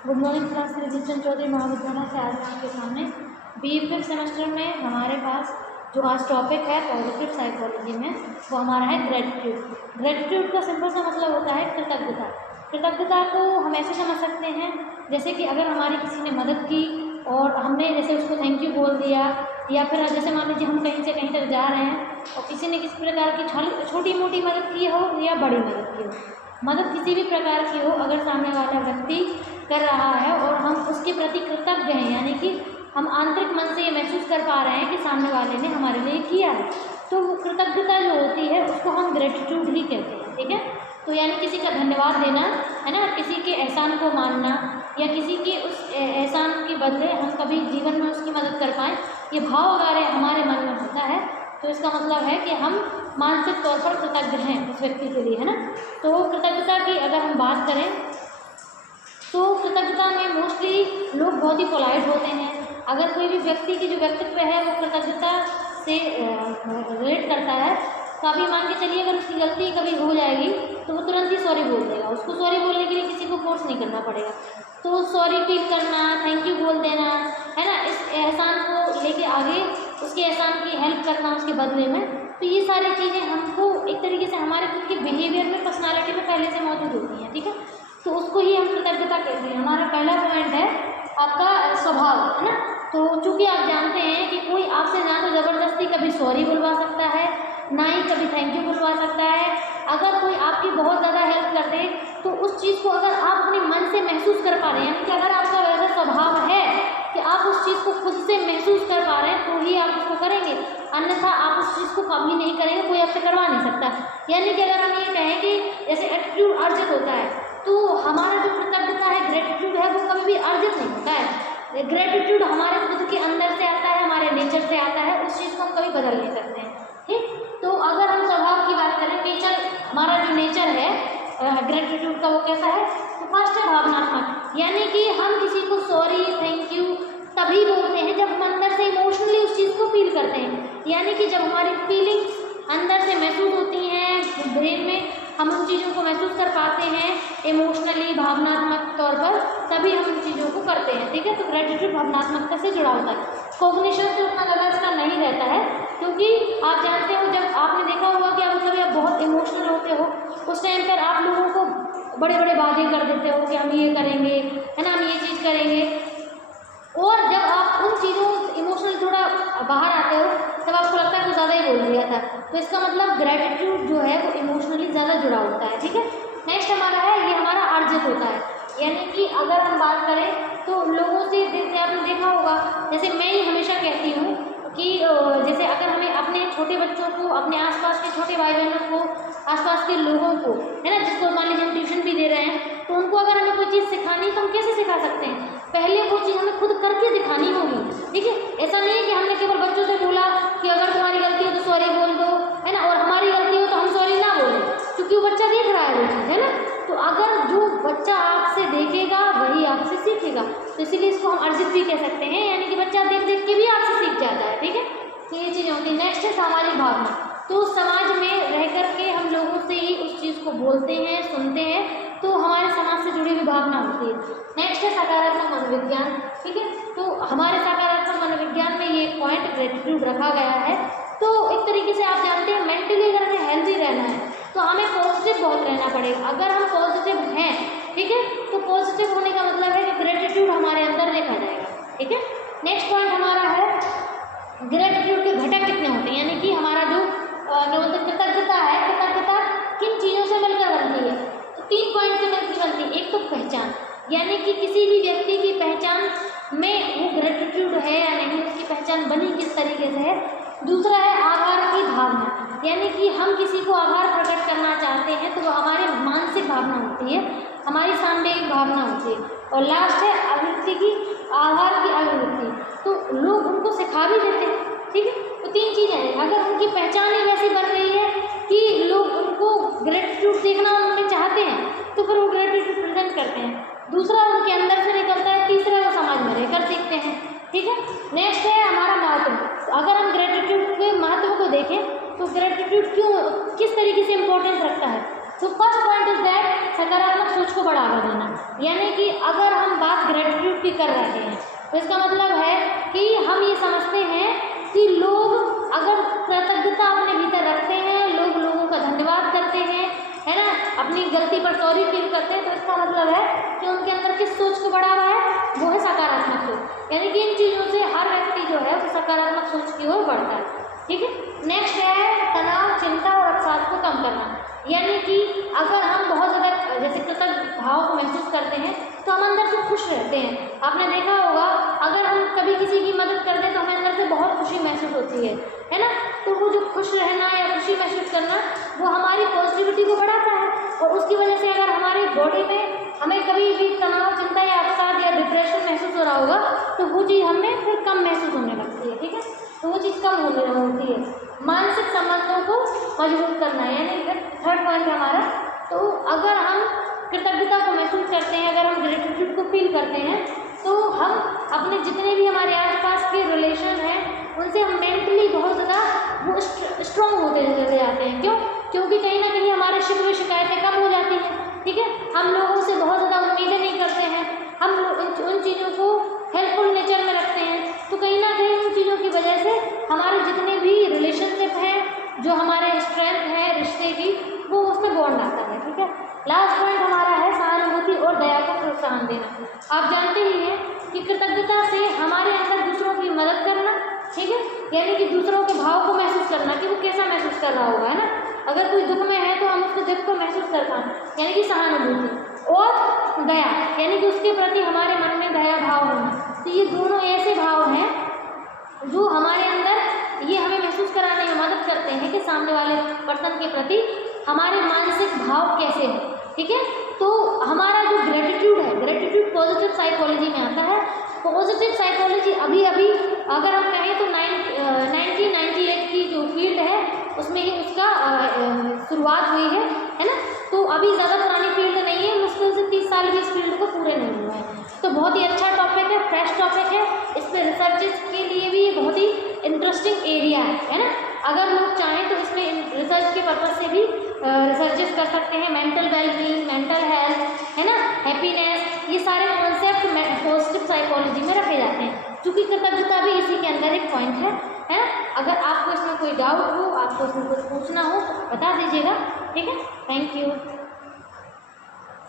Good morning class Shri Deepchand Chaudhary महाविद्यालय से आज आपके सामने BA फिफ्थ सेमेस्टर में हमारे पास जो आज टॉपिक है पॉजिटिव साइकोलॉजी में वो हमारा है ग्रेटिट्यूड। ग्रेटिट्यूड का सिंपल सा मतलब होता है कृतज्ञता। कृतज्ञता को हम ऐसे समझ सकते हैं जैसे कि अगर हमारी किसी ने मदद की और हमने जैसे उसको थैंक यू बोल दिया, या फिर जैसे मान लीजिए हम कहीं से कहीं तक जा रहे हैं और किसी ने किसी प्रकार की छोटी मोटी मदद की हो या बड़ी मदद की हो, मदद किसी भी प्रकार की हो, अगर सामने वाला व्यक्ति कर रहा है और हम उसके प्रति कृतज्ञ हैं, यानी कि हम आंतरिक मन से ये महसूस कर पा रहे हैं कि सामने वाले ने हमारे लिए किया है, तो वो कृतज्ञता जो होती है उसको हम ग्रेटिट्यूड ही कहते हैं। ठीक है, तो यानी किसी का धन्यवाद देना है ना, किसी के एहसान को मानना या किसी के उस एहसान के बदले हम कभी जीवन में उसकी मदद कर पाएँ, ये भाव अगर हमारे मन में होता है तो इसका मतलब है कि हम मानसिक तौर पर कृतज्ञ हैं उस व्यक्ति के लिए, है ना। तो कृतज्ञता की अगर हम बात करें तो कृतज्ञता में मोस्टली लोग बहुत ही पोलाइट होते हैं। अगर कोई भी व्यक्ति की जो व्यक्तित्व है वो कृतज्ञता से रिलेट करता है, कभी मान के चलिए अगर उसकी गलती कभी हो जाएगी तो वो तुरंत ही सॉरी बोल देगा। उसको सॉरी बोलने के लिए किसी को फोर्स नहीं करना पड़ेगा, तो सॉरी फील करना, थैंक यू बोल देना, है ना, इस एहसान को लेके आगे उसके एहसान की हेल्प करना उसके बदले में, तो ये सारी चीज़ें हमको एक तरीके से हमारे खुद के बिहेवियर में, पर्सनालिटी में पहले से मौजूद होती हैं। ठीक है, तो उसको ही हम कृतज्ञता कहते हैं। हमारा पहला पॉइंट है आपका स्वभाव, है ना। तो चूँकि आप जानते हैं कि कोई आपसे ना तो ज़बरदस्ती कभी सॉरी बुलवा सकता है, ना ही कभी थैंक यू बुलवा सकता है। अगर कोई आपकी बहुत ज़्यादा हेल्प कर दे तो उस चीज़ को अगर आप अपने मन से महसूस कर पा रहे हैं, यानी कि अगर आपका वैसा स्वभाव है कि आप उस चीज़ को खुद से महसूस कर पा रहे हैं तो ही आप उसको करेंगे, अन्यथा आप उस चीज़ को कभी नहीं करेंगे, कोई आपसे करवा नहीं सकता। यानी कि अगर हम ये कहें कि जैसे एटीट्यूड अर्जित होता है, तो हमारा जो कृतज्ञता है, ग्रेटिट्यूड है, वो कभी भी अर्जित नहीं होता है। ग्रेटिट्यूड हमारे खुद के अंदर से आता है, हमारे नेचर से आता है, उस चीज़ को हम कभी बदल नहीं सकते हैं। ठीक, तो अगर हम स्वभाव की बात करें, नेचर, हमारा जो नेचर है ग्रेटिट्यूड का वो कैसा है, तो फर्स्ट है भावनात्मक, यानी कि हम किसी को सॉरी, थैंक यू तभी बोलते हैं जब हम अंदर से इमोशनली उस चीज़ को फील करते हैं, यानी कि जब हमारी फीलिंग्स अंदर से महसूस होती हैं, ब्रेन में हम उन चीज़ों को महसूस कर पाते हैं इमोशनली, भावनात्मक तौर पर, तभी हम उन चीज़ों को करते हैं। ठीक है, तो ग्रेटिट्यूड भावनात्मकता से जुड़ा होता है। कॉग्निशन से उतना ज़्यादा इसका नहीं रहता है, क्योंकि आप जानते हो, जब आपने देखा होगा कि आप कभी आप बहुत इमोशनल होते हो, उस टाइम पर आप लोगों को बड़े बड़े वादे कर देते हो कि हम ये करेंगे, है ना, हम ये चीज़ करेंगे, और जब आप उन चीज़ों इमोशनल थोड़ा बाहर आते हो तब आपको लगता है कुछ ज़्यादा ही बोल दिया था। तो इसका मतलब ग्रेटिट्यूड जो है वो इमोशनली ज़्यादा जुड़ा होता है। ठीक है, नेक्स्ट हमारा है, ये हमारा अर्जित होता है, यानी कि अगर हम बात करें तो लोगों से, जैसे आपने देखा होगा, जैसे मैं ही हमेशा कहती हूँ कि जैसे अगर हमें अपने छोटे बच्चों को, अपने आसपास के छोटे भाई बहनों को, आसपास के लोगों को, है ना, जिसको मान लीजिए हम ट्यूशन भी दे रहे हैं, तो उनको अगर हमें कोई चीज़ सिखानी है तो हम कैसे सिखा सकते हैं, पहले वो चीज़ हमें खुद करके दिखानी होगी। ठीक है, ऐसा नहीं है कि हमने केवल बच्चों से बोला कि अगर तुम्हारी गलती हो तो सॉरी बोल दो, है ना, और हमारी गलती हो तो हम सॉरी ना बोलें, क्योंकि वो बच्चा देख रहा है वो चीज़, है ना। तो अगर जो बच्चा आपसे देखेगा वही आपसे सीखेगा, तो इसीलिए इसको हम अर्जित भी कह सकते हैं, यानी कि बच्चा देख देख के भी आपसे सीख जाता है। ठीक है, तो ये चीज़ें होती है। नेक्स्ट है सामाजिक भावना, तो समाज में रह करके हम लोगों से ही उस चीज़ को बोलते हैं, सुनते हैं, तो हमारे समाज से जुड़ी हुई भावना होती है। नेक्स्ट है सकारात्मक मनोविज्ञान। ठीक है, तो हमारे सकारात्मक मनोविज्ञान में ये पॉइंट ग्रेटिट्यूड रखा गया है। तो एक तरीके से आप जानते हैं, मेंटली अगर हमें हेल्दी रहना है तो हमें पॉजिटिव बहुत रहना पड़ेगा। अगर हम पॉजिटिव हैं, ठीक है, तो पॉजिटिव होने का मतलब है कि ग्रेटिट्यूड हमारे अंदर देखा जाएगा। ठीक है, नेक्स्ट पॉइंट हमारा है ग्रेटिट्यूड के घटक कितने होते हैं, यानी कि हमारा जो क्या बोलते हैं कृतज्ञता है, कृतज्ञता किन चीज़ों से मिलकर बनती है, तो 3 पॉइंट से मिलकर बनती है। एक तो पहचान, यानी कि किसी भी व्यक्ति की पहचान में वो ग्रेटिट्यूड है या नहीं, उसकी पहचान बनी किस तरीके से है। दूसरा है आभार की भावना, यानी कि हम किसी को आभार प्रकट करना चाहते हैं तो वो हमारी मानसिक भावना होती है, हमारी सामयिक भावना होती है। और लास्ट है अभिव्यक्ति की, आभार की अभिव्यक्ति, तो लोग उनको सिखा भी देते हैं। ठीक है, तो 3 चीज़ें हैं, अगर उनकी पहचान ही वैसी बन रही है कि लोग उनको ग्रेटिट्यूड देखना उनमें चाहते हैं तो फिर वो ग्रेटिट्यूड प्रेजेंट करते हैं। दूसरा उनके अंदर से निकलता है, तीसरा वो समाज में रहकर सीखते हैं। ठीक है, नेक्स्ट है हमारा महत्व। तो अगर हम ग्रेटिट्यूड के महत्व को देखें तो ग्रेटिट्यूड क्यों, किस तरीके से इम्पोर्टेंस रखता है, तो फर्स्ट पॉइंट इज दैट सकारात्मक सोच को बढ़ावा देना, यानी कि अगर हम बात ग्रेटिट्यूड भी कर रहे हैं। तो इसका मतलब है कि हम ये समझते हैं कि लोग अगर कृतज्ञता अपने भीतर रखते हैं, लोग लोगों का धन्यवाद करते हैं, है ना, अपनी गलती पर सॉरी फील करते हैं, तो इसका मतलब है कि उनके अंदर किस सोच को बढ़ावा है, वो है सकारात्मक सोच। यानी कि इन चीज़ों से हर व्यक्ति जो है वो सकारात्मक सोच की ओर बढ़ता है। ठीक है। नेक्स्ट है तनाव, चिंता और अवसाद को कम करना। यानी कि अगर हम बहुत ज़्यादा जैसे कृतज्ञ भाव को महसूस करते हैं तो हम अंदर से खुश रहते हैं। आपने देखा होगा अगर हम कभी किसी की मदद करते हैं तो हमें अंदर से बहुत खुशी महसूस होती है ना। तो वो जो खुश रहना या खुशी महसूस करना वो हमारी पॉजिटिविटी को बढ़ाता है, और उसकी वजह से अगर हमारी बॉडी में हमें कभी भी तनाव, चिंता या अवसाद या डिप्रेशन महसूस हो रहा होगा तो वो चीज़ हमें फिर कम महसूस होने लगती है। ठीक है। तो वो चीज़ कम होने होती है। मानसिक संबंधों को मजबूत करना, यानी थर्ड पॉइंट है हमारा। तो अगर हम कृतज्ञता को महसूस करते हैं, अगर हम ग्रेटिट्यूड को फील करते हैं, तो हम अपने जितने भी हमारे आसपास के रिलेशन हैं उनसे हम मेंटली बहुत ज़्यादा वो स्ट्रॉन्ग होते चले जाते हैं। क्यों? क्योंकि कहीं ना कहीं हमारे शिकवे शिकायतें कम हो जाती हैं। ठीक है। हम लोगों से बहुत ज़्यादा उम्मीदें नहीं करते हैं, हम उन चीज़ों को हेल्पफुल नेचर में रखते हैं। तो कहीं ना कहीं उन चीज़ों की वजह से हमारे जितने भी रिलेशनशिप हैं, जो हमारे स्ट्रेंथ है रिश्ते की, वो उसमें बॉन्ड आता है। ठीक है। लास्ट पॉइंट हमारा है सहानुभूति और दया को प्रोत्साहन देना। आप जानते ही हैं कि कृतज्ञता से हमारे अंदर दूसरों की मदद करना, ठीक है, यानी कि दूसरों के भाव को महसूस करना कि वो कैसा महसूस कर रहा होगा, है ना। अगर कोई दुख में है तो हम उसको दुख को महसूस कर पाएं, यानी कि सहानुभूति, और दया यानी कि उसके प्रति हमारे मन में दया भाव होना। तो ये दोनों ऐसे भाव हैं जो हमारे अंदर ये हमें महसूस कराने में मदद करते हैं कि सामने वाले पर्सन के प्रति हमारे मानसिक भाव कैसे हैं। ठीक है। तो हमारा जो ग्रेटिट्यूड है, ग्रेटिट्यूड पॉजिटिव साइकोलॉजी में आता है। पॉजिटिव साइकोलॉजी अभी अगर हम कहें तो 1998 की जो फील्ड है उसमें ये उसका शुरुआत हुई है ना। तो अभी ज़्यादा पुरानी फील्ड नहीं है, मुश्किल से 30 साल भी इस फील्ड को पूरे नहीं हुए हैं। तो बहुत ही अच्छा टॉपिक है, फ्रेश टॉपिक है। इस पर रिसर्चेस के लिए भी बहुत ही इंटरेस्टिंग एरिया है ना। अगर लोग चाहें तो इसमें रिसर्च के पर्पज़ से भी रिसर्चेस कर सकते हैं। मेंटल वेलबींग, मेंटल हेल्थ, है ना, हैप्पीनेस, ये सारे कॉन्सेप्ट पॉजिटिव साइकोलॉजी में रखे जाते हैं। क्योंकि कृतज्ञता भी इसी के अंदर एक पॉइंट है। अगर आपको इसमें कोई डाउट हो, आपको इसमें कुछ पूछना हो तो बता दीजिएगा। ठीक है। Thank you.